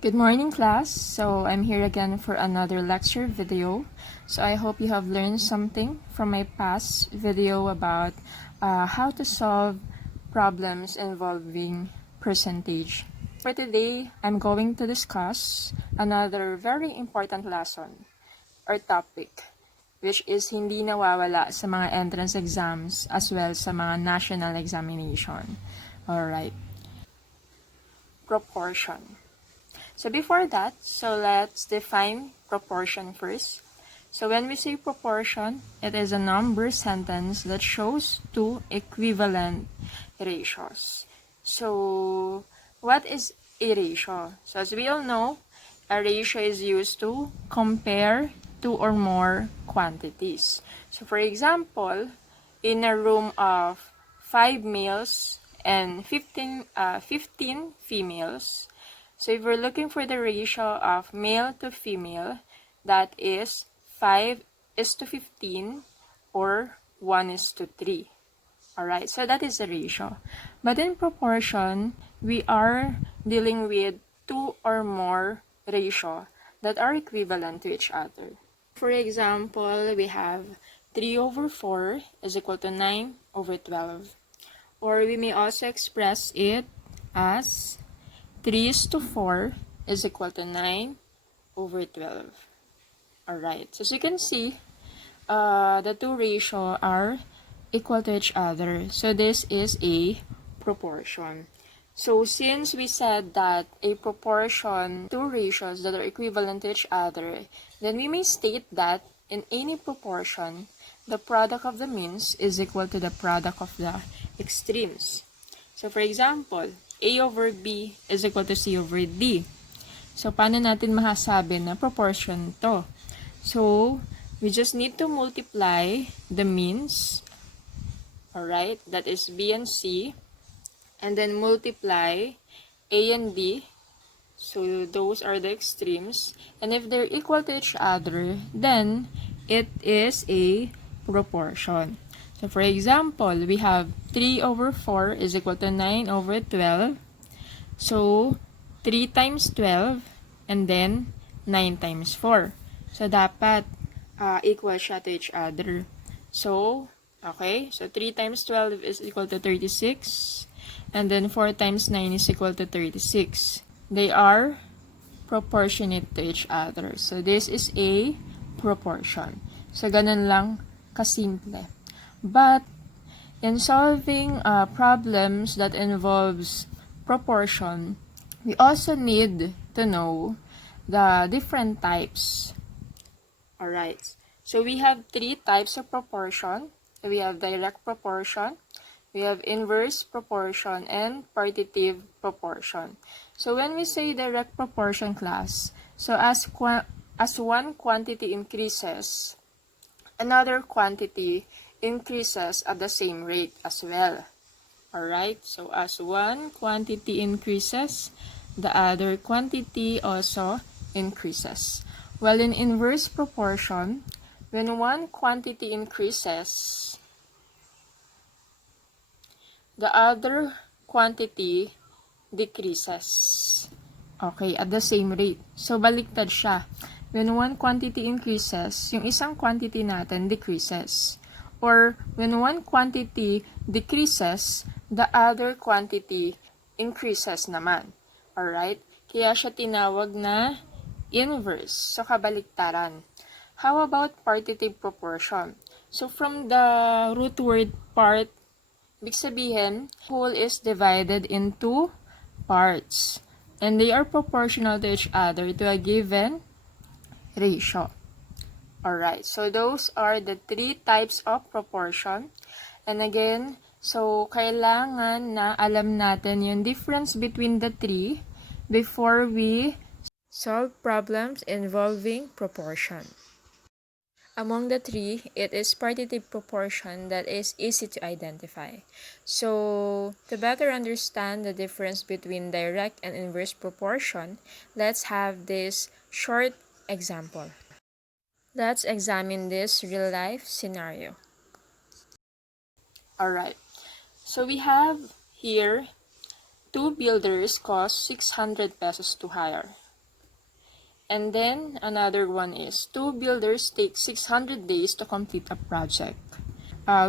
Good morning, class. So I'm here again for another lecture video. So I hope you have learned something from my past video about how to solve problems involving percentage. For today, I'm going to discuss another very important lesson or topic, which is hindi nawawala sa mga entrance exams as well sa mga national examination. Alright. Proportion. So before that, let's define proportion first. So when we say proportion, it is a number sentence that shows two equivalent ratios. So what is a ratio? So as we all know, a ratio is used to compare two or more quantities. So for example, in a room of 5 males and 15 females, so if we're looking for the ratio of male to female, that is 5:15 or 1:3. Alright, so that is the ratio. But in proportion, we are dealing with two or more ratio that are equivalent to each other. For example, we have 3/4 is equal to 9/12. Or we may also express it as 3:4 is equal to 9/12. Alright, so as you can see, the two ratio are equal to each other. So this is a proportion. So since we said that a proportion, two ratios that are equivalent to each other, then we may state that in any proportion, the product of the means is equal to the product of the extremes. So for example, A/B is equal to C/D. So paano natin masasabi na proportion to? So we just need to multiply the means, alright, that is B and C, and then multiply A and D. So those are the extremes. And if they're equal to each other, then it is a proportion. So for example, we have 3/4 is equal to 9/12. So 3 times 12 and then 9 times 4. So dapat equal siya to each other. So, okay, so 3 times 12 is equal to 36. And then 4 times 9 is equal to 36. They are proportionate to each other. So this is a proportion. So ganun lang kasimple. But in solving problems that involves proportion, we also need to know the different types. Alright, so we have three types of proportion. We have direct proportion, we have inverse proportion, and partitive proportion. So when we say direct proportion, class, so as one quantity increases, another quantity increases at the same rate as well. Alright, so as one quantity increases, the other quantity also increases. While in inverse proportion, when one quantity increases, the other quantity decreases. Okay, at the same rate. So baliktad siya. When one quantity increases, yung isang quantity natin decreases. Or when one quantity decreases, the other quantity increases naman. Alright? Kaya siya tinawag na inverse. So, kabaliktaran. How about partitive proportion? So, from the root word part, ibig sabihin, whole is divided into parts. And they are proportional to each other to a given ratio. Alright, so those are the three types of proportion. And again, so kailangan na alam natin yung difference between the three before we solve problems involving proportion. Among the three, it is partitive proportion that is easy to identify. So, to better understand the difference between direct and inverse proportion, let's have this short example. Let's examine this real-life scenario. Alright, so we have here 2 builders cost 600 pesos to hire. And then, another one is, 2 builders take 600 days to complete a project,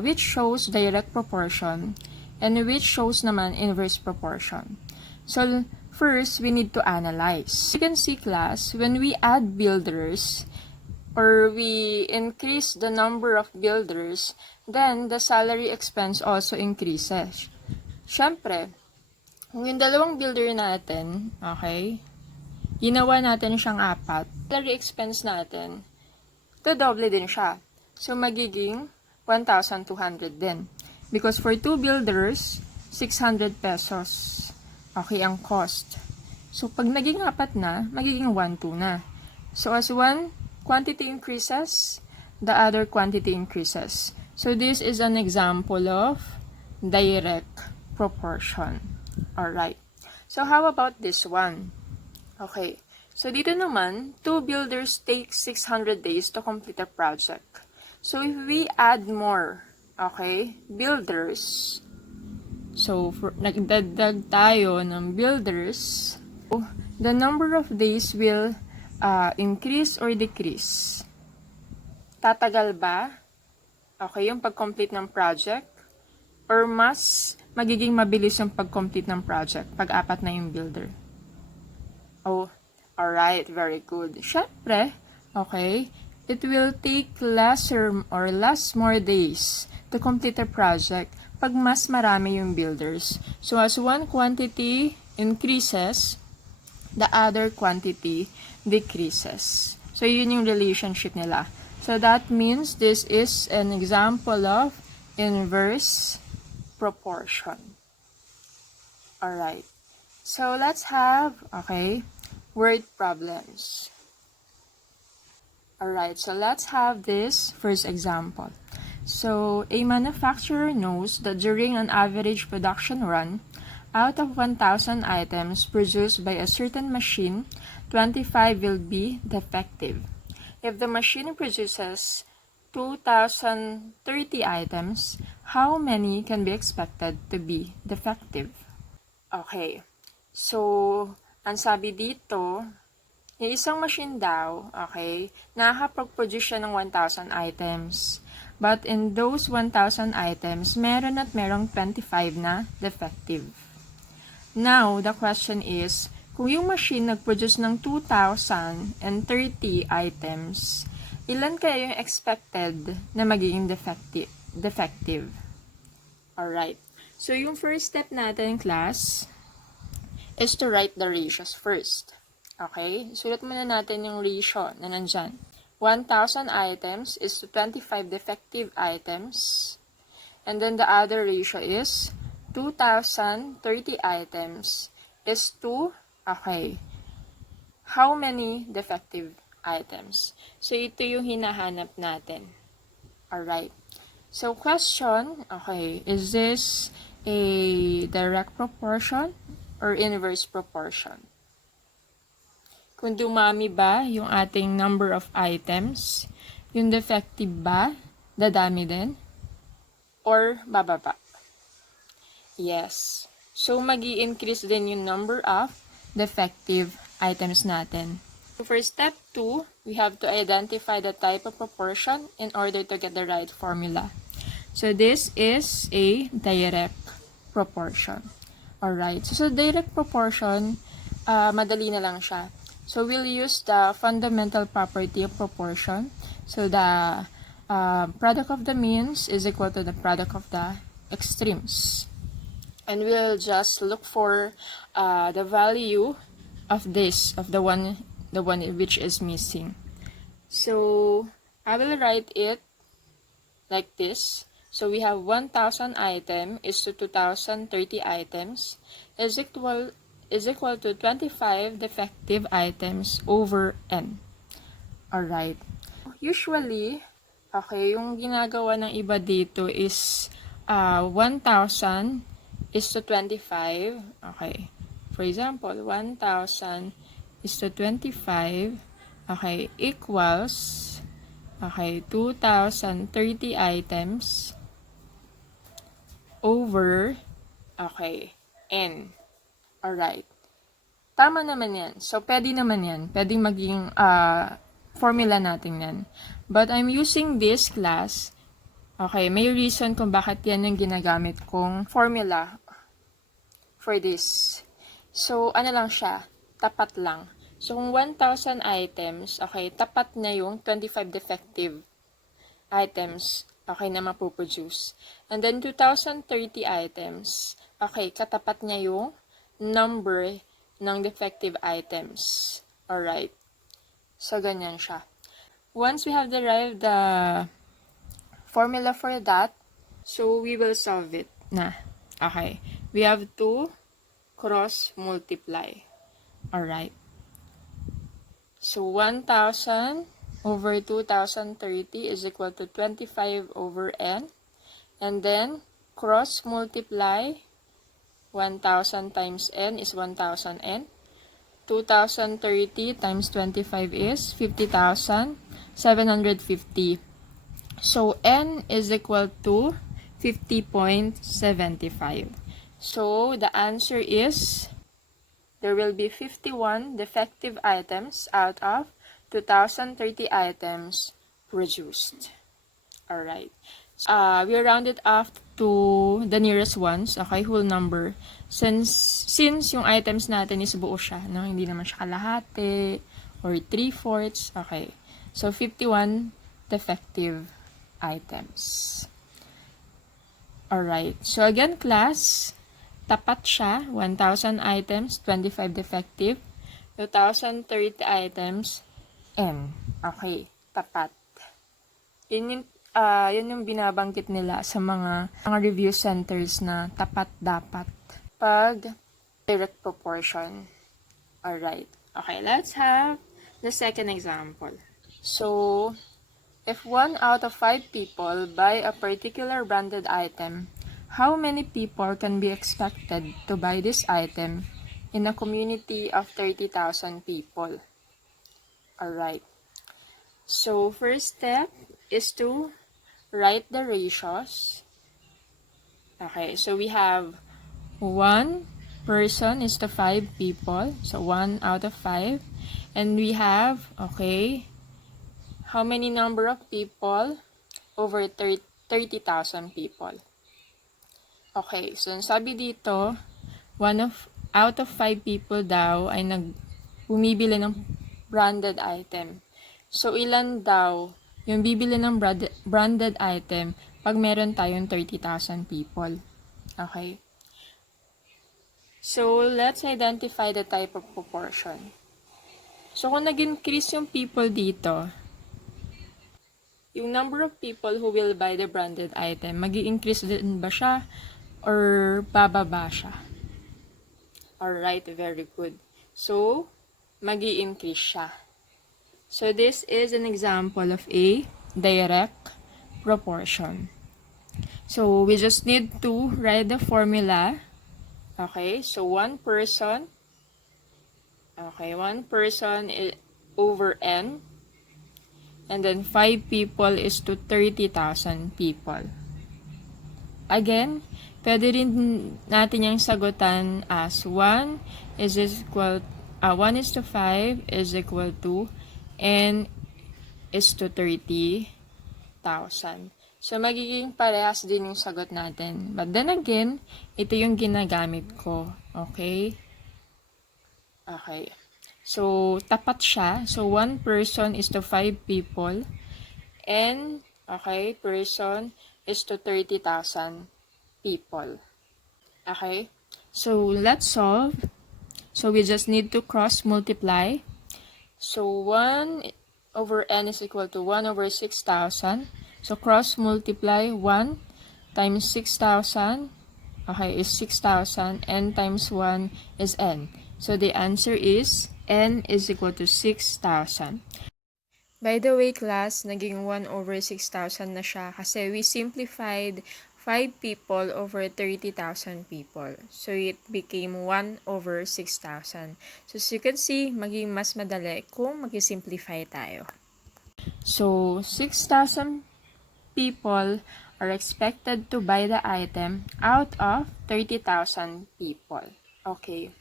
which shows direct proportion, and which shows naman inverse proportion. So, first, we need to analyze. You can see, class, when we add builders, or we increase the number of builders, then the salary expense also increases. Siyempre, kung yung dalawang builder natin, okay, ginawa natin siyang 4, salary expense natin, doble din siya. So, magiging 1,200 din. Because for 2 builders, 600 pesos. Okay, ang cost. So, pag naging 4 na, magiging 1,200 na. So, as one quantity increases, the other quantity increases. So, this is an example of direct proportion. Alright. So, how about this one? Okay. So, dito naman, 2 builders take 600 days to complete a project. So, if we add more, okay, builders, so, nagdagdag tayo ng builders, the number of days will increase or decrease. Tatagal ba? Okay, yung pag-complete ng project? Or mas magiging mabilis yung pag-complete ng project pag 4 na yung builder? Oh, alright, very good. Syempre, okay, it will take lesser or less more days to complete a project pag mas marami yung builders. So, as one quantity increases, the other quantity decreases. So, yun yung relationship nila. So, that means this is an example of inverse proportion. Alright. So, let's have, okay, word problems. Alright, so let's have this first example. So, a manufacturer knows that during an average production run, out of 1,000 items produced by a certain machine, 25 will be defective. If the machine produces 2,030 items, how many can be expected to be defective? Okay. So, ang sabi dito, yung isang machine daw, okay, nakakapag-produce siya ng 1,000 items. But in those 1,000 items, meron at merong 25 na defective. Now, the question is, kung yung machine nag-produce ng 2,030 items, ilan kaya yung expected na magiging defective? Alright. So, yung first step natin, class, is to write the ratios first. Okay? Sulat muna natin yung ratio na nandyan. 1,000 items is to 25 defective items. And then the other ratio is 2,030 items is to, okay, how many defective items? So, ito yung hinahanap natin. Alright. So, question, okay, is this a direct proportion or inverse proportion? Kung dumami ba yung ating number of items, yung defective ba, dadami din? Or bababa? Yes. So, magi-increase din yung number of defective items natin. So, for step 2, we have to identify the type of proportion in order to get the right formula. So, this is a direct proportion. Alright. So, direct proportion, madali na lang siya. So, we'll use the fundamental property of proportion. So, the product of the means is equal to the product of the extremes. And we'll just look for the value of this, of the one which is missing. So, I will write it like this. So, we have 1,000 item is to 2,030 items is equal to 25 defective items over n. Alright. Usually, okay, yung ginagawa ng iba dito is 1,000 is to 25. Okay. For example, 1,000 is to 25, okay, equals, okay, 2,030 items over, okay, n. Alright. Tama naman yan. So, pwede naman yan. Pwede maging formula natin yan. But I'm using this class. Okay, may reason kung bakit yan yung ginagamit kong formula for this. So, ano lang siya? Tapat lang. So, kung 1,000 items, okay, tapat na yung 25 defective items, okay, na mapuproduce. And then, 2,030 items, okay, katapat niya yung number ng defective items. Alright. So, ganyan siya. Once we have derived the formula for that, so we will solve it na. Okay. We have to cross multiply. Alright. So, 1,000 over 2,030 is equal to 25 over n. And then, cross multiply 1,000 times n is 1,000 n. 2,030 times 25 is 50,750. So, n is equal to 50.75. So, the answer is there will be 51 defective items out of 2,030 items produced. Alright. We round it off to the nearest ones, okay, whole number. Since yung items natin is buo siya, no? Hindi naman siya kalahati or 3/4, okay. So, 51 defective items. Alright. So, again, class, tapat siya, 1,000 items, 25 defective, 2,030 items, n. Okay, tapat. Yun yung binabanggit nila sa mga review centers na tapat dapat pag direct proportion. Alright. Okay, let's have the second example. So, if 1 out of 5 people buy a particular branded item, how many people can be expected to buy this item in a community of 30,000 people? Alright. So, first step is to write the ratios. Okay, so we have 1 person is to 5 people. So, 1 out of 5. And we have, okay, how many number of people? Over 30,000 people. Okay, so sabi dito, out of 5 people daw ay bumibili ng branded item. So, ilan daw yung bibili ng branded item pag meron tayong 30,000 people? Okay. So, let's identify the type of proportion. So, kung nag-increase yung people dito, yung number of people who will buy the branded item, mag-i-increase din ba siya or bababa siya? Alright, very good. So, mag-i-increase siya. So, this is an example of a direct proportion. So, we just need to write the formula. Okay, so 1 person. Okay, 1 person is over n. And then 5 people is to 30,000 people. Again, pwede rin natin yung sagutan as 1 is equal 1 is to 5 is equal to n is to 30,000. So, magiging parehas din yung sagot natin. But then again, ito yung ginagamit ko. Okay? Okay. So, tapat siya. So, 1 person is to 5 people. And, okay, person is to 30,000 people. Okay? So, let's solve. So, we just need to cross multiply. So, 1 over n is equal to 1 over 6,000. So, cross multiply 1 times 6,000. Okay, is 6,000. N times 1 is n. So, the answer is n is equal to 6,000. By the way, class, naging 1 over 6,000 na siya kasi we simplified 5 people over 30,000 people. So, it became 1 over 6,000. So, as you can see, maging mas madali kung mag-simplify tayo. So, 6,000 people are expected to buy the item out of 30,000 people. Okay.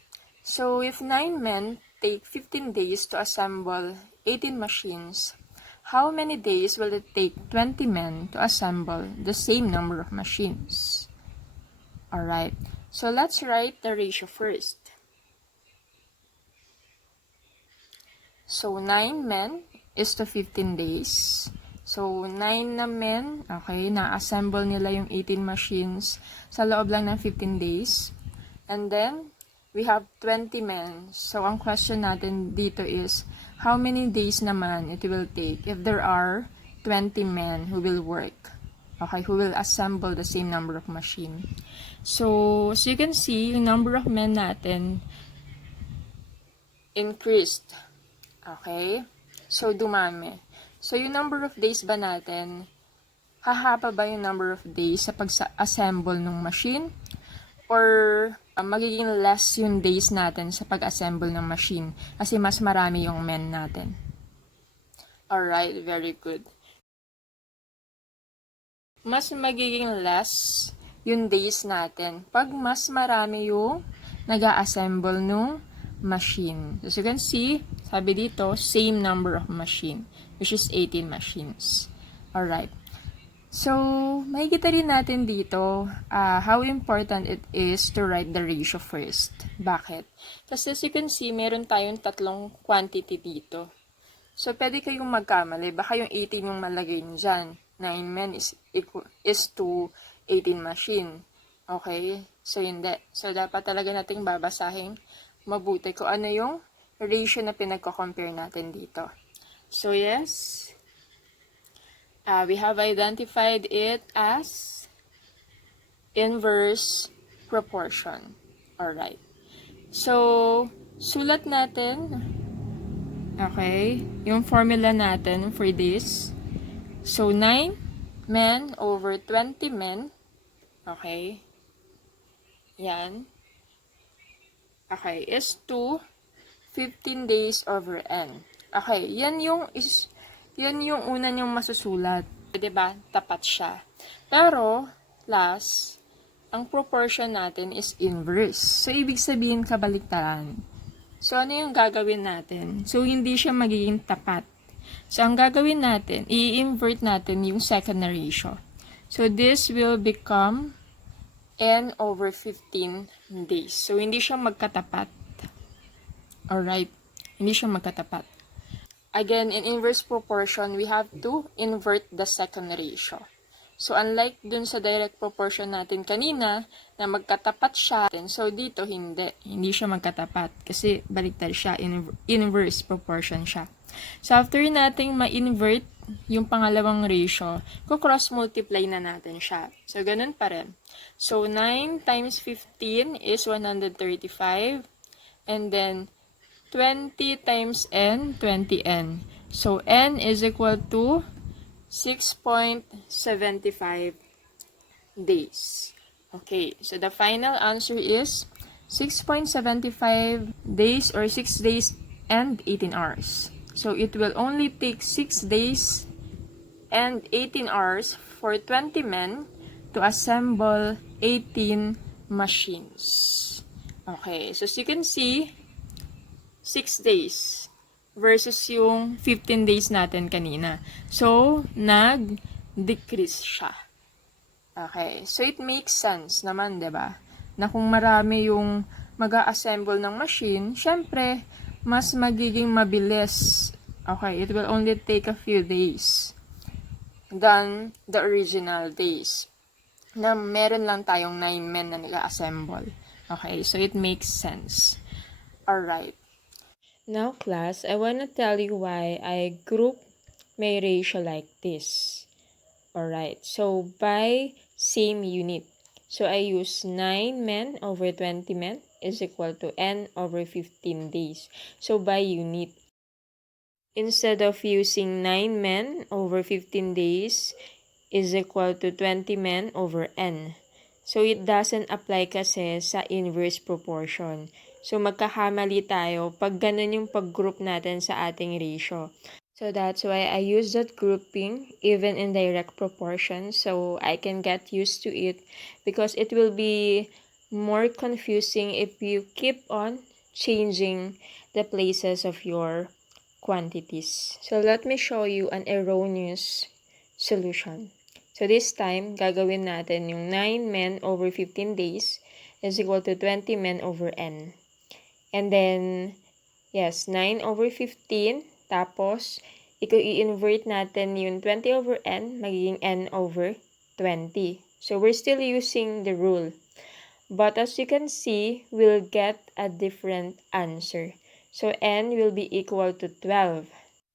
So if 9 men take 15 days to assemble 18 machines, how many days will it take 20 men to assemble the same number of machines? Alright, so let's write the ratio first. So 9 men is to 15 days. So 9 na men, okay, na-assemble nila yung 18 machines sa loob lang ng 15 days. And then, we have 20 men. So, ang question natin dito is, how many days naman it will take if there are 20 men who will work? Okay, who will assemble the same number of machine. So, as you can see, yung number of men natin increased. Okay? So, dumami. So, yung number of days ba natin, hahaba ba yung number of days sa pag-assemble ng machine? Or magiging less yung days natin sa pag-assemble ng machine kasi mas marami yung men natin. Alright, very good. Mas magiging less yung days natin pag mas marami yung nag-assemble ng machine. As you can see, sabi dito, same number of machine, which is 18 machines. Alright. So, makikita rin natin dito how important it is to write the ratio first. Bakit? Kasi as you can see, meron tayong tatlong quantity dito. So, pwede kayong magkamali. Baka yung 18 yung malagay nyo dyan. 9 men is to 18 machine. Okay? So, hindi. So, dapat talaga nating babasahin mabuti kung ano yung ratio na pinagko-compare natin dito. So, yes. We have identified it as inverse proportion. Alright. So, sulat natin, okay, yung formula natin for this. So, 9 men over 20 men. Okay. Yan. Okay, is to 15 days over n. Okay, yan yung una niyong masusulat. Diba? Tapat siya. Pero, last, ang proportion natin is inverse. So, ibig sabihin kabaliktaran. So, ano yung gagawin natin? So, hindi siya magiging tapat. So, ang gagawin natin, i-invert natin yung second na ratio. So, this will become n over 15 days. So, hindi siya magkatapat. Alright? Hindi siya magkatapat. Again, in inverse proportion, we have to invert the second ratio. So, unlike dun sa direct proportion natin kanina, na magkatapat siya, so dito hindi. Hindi siya magkatapat kasi baliktad siya, inverse proportion siya. So, after nating ma-invert yung pangalawang ratio, cross-multiply na natin siya. So, ganun pa rin. So, 9 times 15 is 135. And then, 20 times n, 20n. So, n is equal to 6.75 days. Okay, so the final answer is 6.75 days or 6 days and 18 hours. So, it will only take 6 days and 18 hours for 20 men to assemble 18 machines. Okay, so as you can see, 6 days versus yung 15 days natin kanina. So, nag-decrease siya. Okay. So, it makes sense naman, 'di ba? Na kung marami yung mag-a-assemble ng machine, syempre, mas magiging mabilis. Okay. It will only take a few days than the original days. Na meron lang tayong 9 men na nag-a-assemble. Okay. So, it makes sense. Alright. Now, class, I want to tell you why I group my ratio like this. Alright, so by same unit. So, I use 9 men over 20 men is equal to n over 15 days. So, by unit. Instead of using 9 men over 15 days is equal to 20 men over n. So, it doesn't apply kasi sa inverse proportion. So, magkakamali tayo pag ganun yung pag-group natin sa ating ratio. So, that's why I use that grouping even in direct proportion so I can get used to it because it will be more confusing if you keep on changing the places of your quantities. So let me show you an erroneous solution. So this time, gagawin natin yung 9 men over 15 days is equal to 20 men over n. And then, yes, 9 over 15, tapos, i-invert natin yung 20 over n, magiging n over 20. So we're still using the rule. But as you can see, we'll get a different answer. So n will be equal to 12.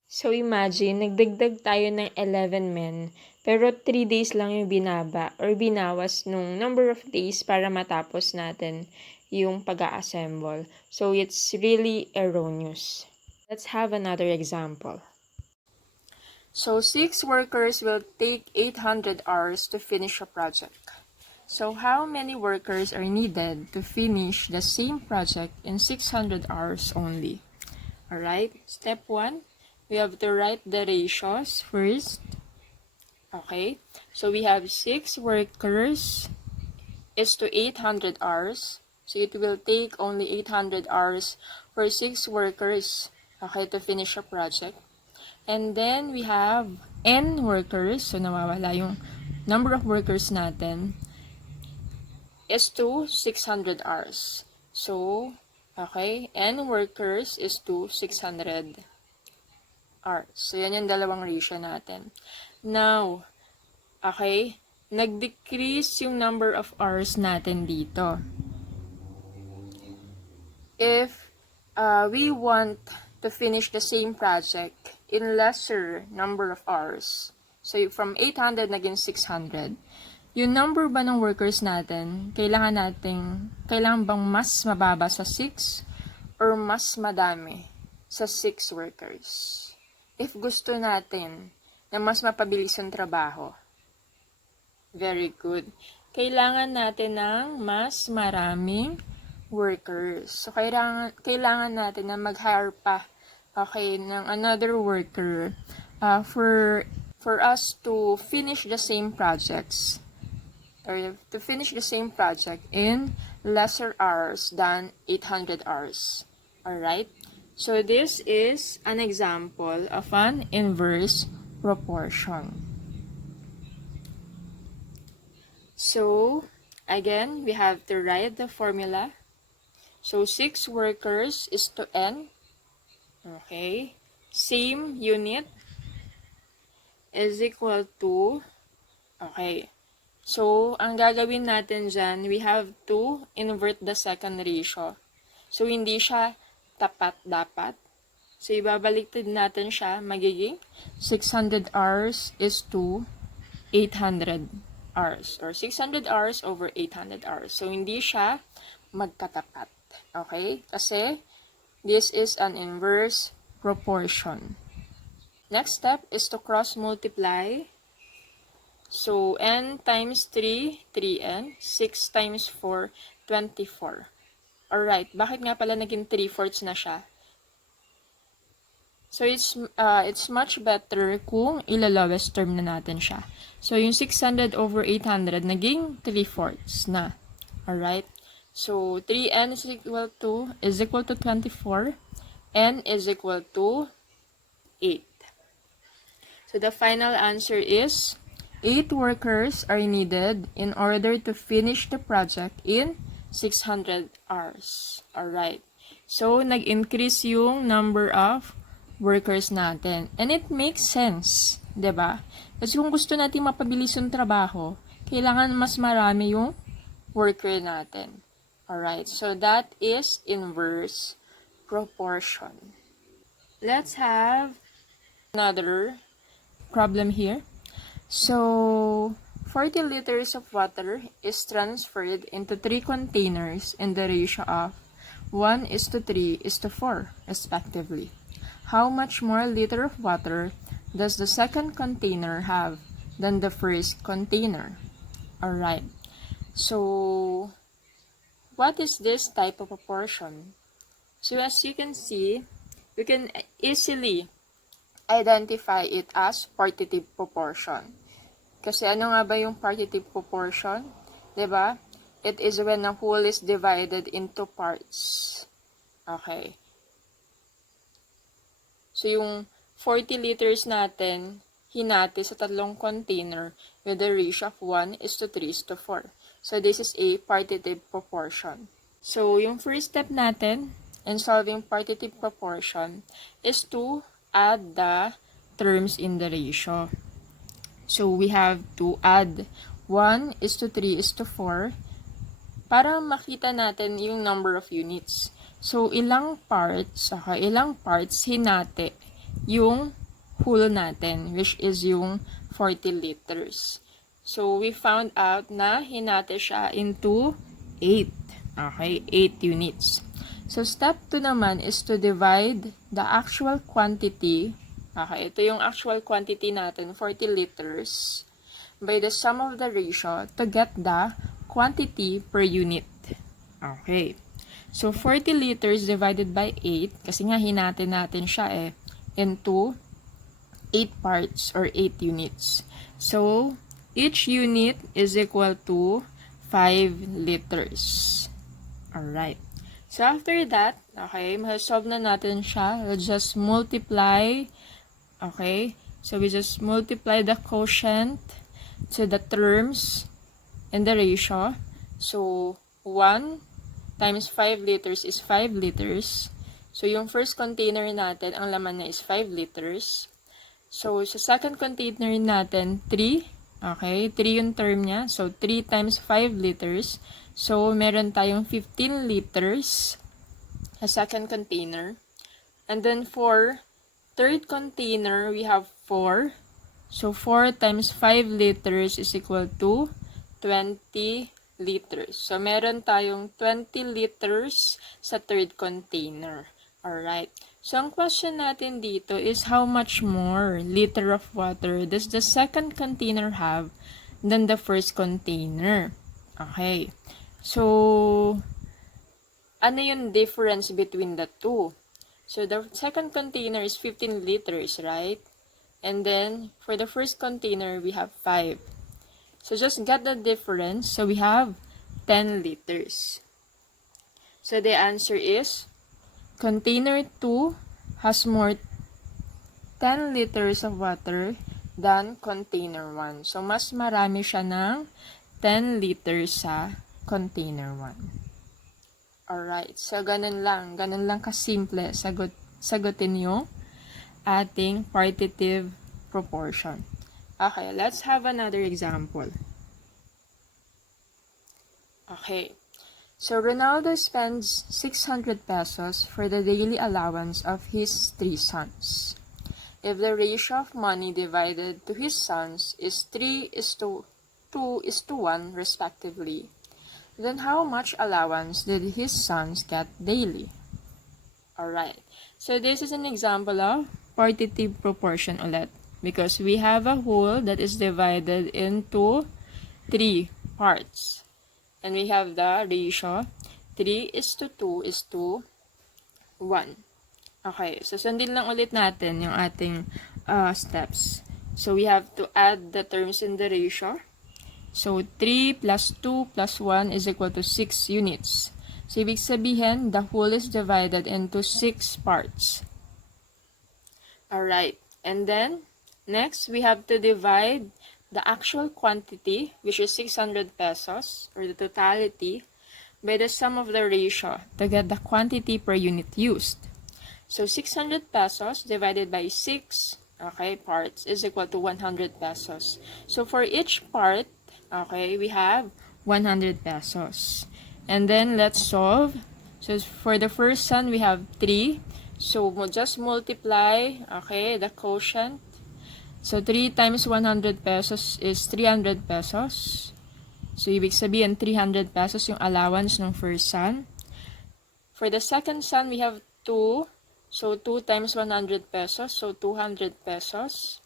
So imagine, nagdagdag tayo ng 11 men, pero 3 days lang yung binaba or binawas nung number of days para matapos natin yung pag-a-assemble. So it's really erroneous. Let's have another example. So 6 workers will take 800 hours to finish a project. So how many workers are needed to finish the same project in 600 hours only? Alright, step 1, we have to write the ratios first. Okay, so we have 6 workers is to 800 hours. So it will take only 800 hours for 6 workers, okay, to finish a project. And then we have n workers, so nawawala yung number of workers natin, is to 600 hours. So, okay, n workers is to 600 hours. So, yan yung dalawang ratio natin. Now, okay, nag-decrease yung number of hours natin dito. If we want to finish the same project in lesser number of hours, so from 800 naging 600, yung number ba ng workers natin, kailangan bang mas mababa sa 6 or mas madami sa 6 workers? If gusto natin na mas mapabilis ang trabaho, very good. Kailangan natin ng mas maraming workers. So, kailangan natin na mag-hire pa, okay, ng another worker for us to finish the same projects or to finish the same project in lesser hours than 800 hours. Alright? So, this is an example of an inverse proportion. So, again, we have to write the formula. So, 6 workers is to n. Okay. Same unit is equal to, okay. So, ang gagawin natin dyan, we have to invert the second ratio. So, hindi siya tapat dapat. So, ibabaliktad natin siya, magiging 600 hours is to 800 hours. Or 600 hours over 800 hours. So, hindi siya magkatapat. Okay? Kasi, this is an inverse proportion. Next step is to cross-multiply. So, n times 3, 3n. 6 times 4, 24. Alright, bakit nga pala naging 3/4 na siya? So, it's much better kung ila-lowest term na natin siya. So, yung 600 over 800, naging 3/4 na. Alright? So, 3n is equal to 24. N is equal to 8. So, the final answer is 8 workers are needed in order to finish the project in 600 hours. Alright. So, nag-increase yung number of workers natin. And it makes sense. 'Di ba? Kasi kung gusto natin mapabilis yung trabaho, kailangan mas marami yung worker natin. Alright. So, that is inverse proportion. Let's have another problem here. So, 40 liters of water is transferred into 3 containers in the ratio of 1:3:4, respectively. How much more liter of water does the second container have than the first container? Alright. So, what is this type of proportion? So, as you can see, we can easily identify it as partitive proportion. Kasi ano nga ba yung partitive proportion? 'Di ba? It is when a whole is divided into parts. Okay. So, yung 40 liters natin, hinati sa tatlong container with a ratio of 1:3:4. So, this is a partitive proportion. So, yung first step natin in solving partitive proportion is to add the terms in the ratio. So, we have to add 1:3:4 para makita natin yung number of units. So, ilang parts hinati yung whole natin, which is yung 40 liters. So, we found out na hinati siya into 8. Okay, 8 units. So, step 2 naman is to divide the actual quantity. Okay, ito yung actual quantity natin, 40 liters, by the sum of the ratio to get the quantity per unit. Okay. So, 40 liters divided by 8, kasi nga hinati natin siya into 8 parts or 8 units. So, each unit is equal to 5 liters. Alright. So, after that, okay, masolve na natin siya. We'll just multiply, okay, so we just multiply the quotient to the terms and the ratio. So, 1 times 5 liters is 5 liters. So, yung first container natin, ang laman niya is 5 liters. So, sa second container natin, 3. Okay, 3 yung term niya. So, 3 times 5 liters. So, meron tayong 15 liters sa second container. And then, for third container, we have 4. So, 4 times 5 liters is equal to 20 liters. So, meron tayong 20 liters sa third container. Alright. So, ang question natin dito is how much more liter of water does the second container have than the first container? Okay. So, ano yung difference between the two? So, the second container is 15 liters, right? And then, for the first container, we have 5. So, just get the difference. So, we have 10 liters. So, the answer is, container 2 has more 10 liters of water than container 1. So, mas marami siya ng 10 liters sa container 1. Alright. So, ganun lang. Ganun lang kasimple sagutin yung ating partitive proportion. Okay, let's have another example. Okay. So, Ronaldo spends 600 pesos for the daily allowance of his 3 sons. If the ratio of money divided to his sons is 3:2:1 respectively, then how much allowance did his sons get daily? Alright. So, this is an example of partitive proportion ulit. Because we have a whole that is divided into 3 parts. And we have the ratio 3:2:1. Okay, so sundin lang ulit natin yung ating steps. So we have to add the terms in the ratio. So 3 plus 2 plus 1 is equal to 6 units. So ibig sabihin, the whole is divided into 6 parts. Alright, and then next, we have to divide the actual quantity, which is 600 pesos, or the totality, by the sum of the ratio to get the quantity per unit used. So, 600 pesos divided by 6, okay, parts is equal to 100 pesos. So, for each part, okay, we have 100 pesos. And then, let's solve. So, for the first son, we have 3. So, we'll just multiply, okay, the quotient. So, 3 times 100 pesos is 300 pesos. So, ibig sabihin, 300 pesos yung allowance ng first son. For the second son, we have 2. So, 2 times 100 pesos. So, 200 pesos.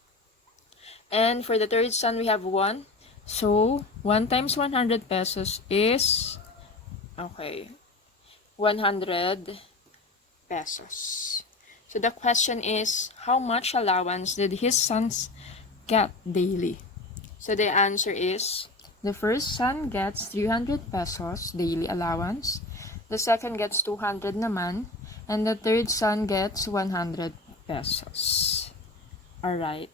And for the third son, we have 1. So, 1 times 100 pesos is, okay, 100 pesos. So, the question is, how much allowance did his sons get daily? So, the answer is, the first son gets 300 pesos daily allowance. The second gets 200 naman. and the third son gets 100 pesos. Alright.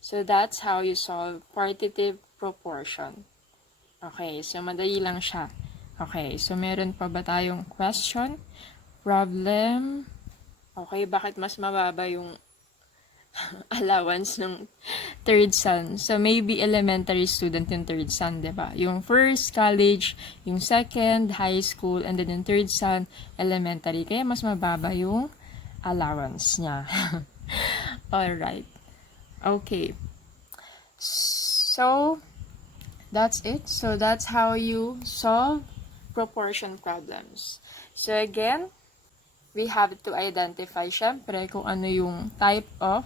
So that's how you solve partitive proportion. Okay, so madali lang siya. Okay, so meron pa ba tayong question? Problem? Okay, bakit mas mababa yung allowance ng third son? So maybe elementary student yung third son, diba? Yung first, college, yung second, high school, and then yung third son, elementary. Kaya mas mababa yung allowance niya. Alright. Okay. So, that's it. So, that's how you solve proportion problems. So, again, we have to identify, syempre, kung ano yung type of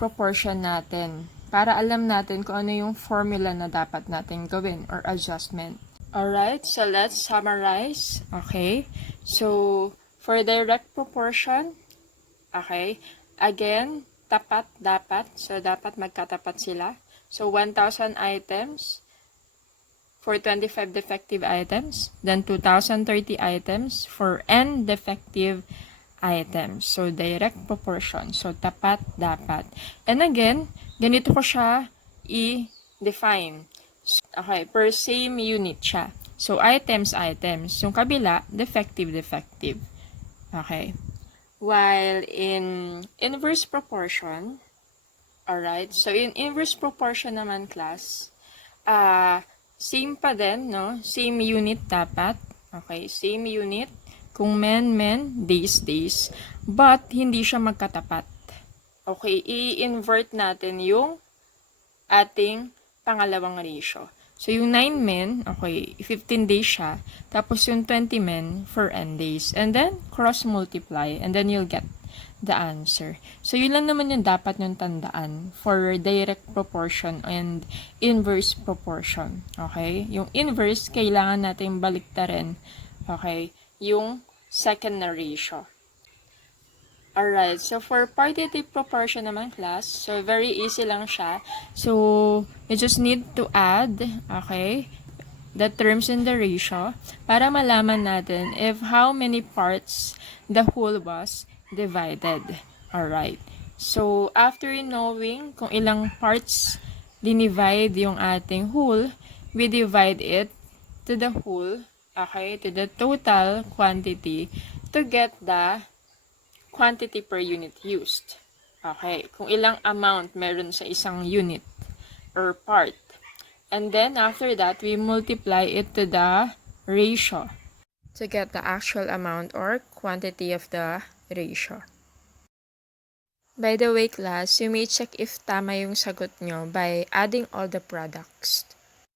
proportion natin para alam natin kung ano yung formula na dapat natin gawin or adjustment. Alright, so let's summarize. Okay, so for direct proportion, okay, again, tapat dapat. So dapat magkatapat sila. So 1,000 items for 25 defective items, then 2,030 items for n defective items. So, direct proportion. So, tapat, dapat. And again, ganito ko siya i-define. Okay, per same unit siya. So, items. Yung kabila, defective. Okay. While in inverse proportion, alright, so in inverse proportion naman class, same pa din, no? Same unit dapat. Okay, same unit. Kung men, days, but hindi siya magkatapat. Okay, i-invert natin yung ating pangalawang ratio. So, yung 9 men, okay, 15 days siya, tapos yung 20 men for n days. And then, cross-multiply, and then you'll get the answer. So, yun lang naman yung dapat yung tandaan for direct proportion and inverse proportion. Okay? Yung inverse, kailangan natin baliktarin, okay, yung second na ratio. Alright, so for partitive proportion naman class, so very easy lang siya. So, you just need to add, okay, the terms in the ratio para malaman natin if how many parts the whole was divided. Alright, so after knowing kung ilang parts dinivide yung ating whole, we divide it to the whole, okay, to the total quantity to get the quantity per unit used. Okay, kung ilang amount meron sa isang unit or part. And then after that, we multiply it to the ratio to get the actual amount or quantity of the ratio. By the way, class, you may check if tama yung sagot nyo by adding all the products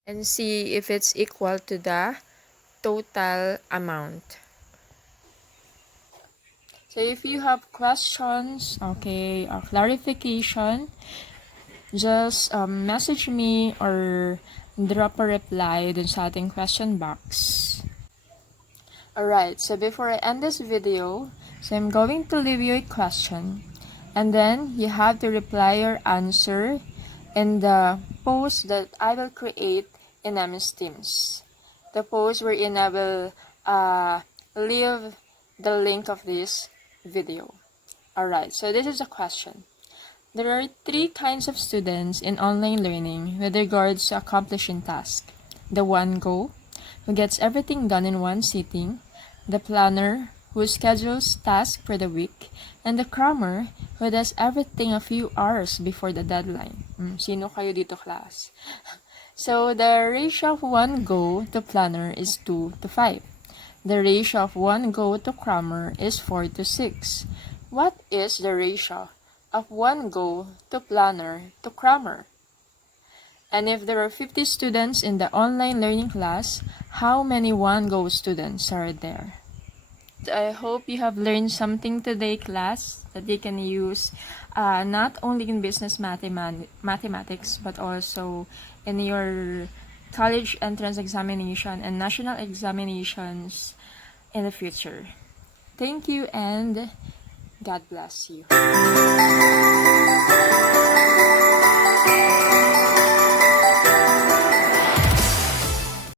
and see if it's equal to the total amount. So if you have questions, okay, or clarification, just message me or drop a reply dun sa ating question box. Alright, so before I end this video, so I'm going to leave you a question, and then you have to reply your answer in the post that I will create in MS Teams. The post wherein I will leave the link of this video. Alright, so this is a question. There are 3 kinds of students in online learning with regards to accomplishing tasks. The one go, who gets everything done in one sitting, the planner, who schedules tasks for the week, and the crammer, who does everything a few hours before the deadline. Sino kayo dito, class? So, the ratio of one go to planner is 2 to 5. The ratio of one go to crammer is 4 to 6. What is the ratio of one go to planner to crammer? And if there are 50 students in the online learning class, how many one-go students are there? I hope you have learned something today, class, that you can use not only in business mathematics, but also in your college entrance examination and national examinations in the future. Thank you and God bless you.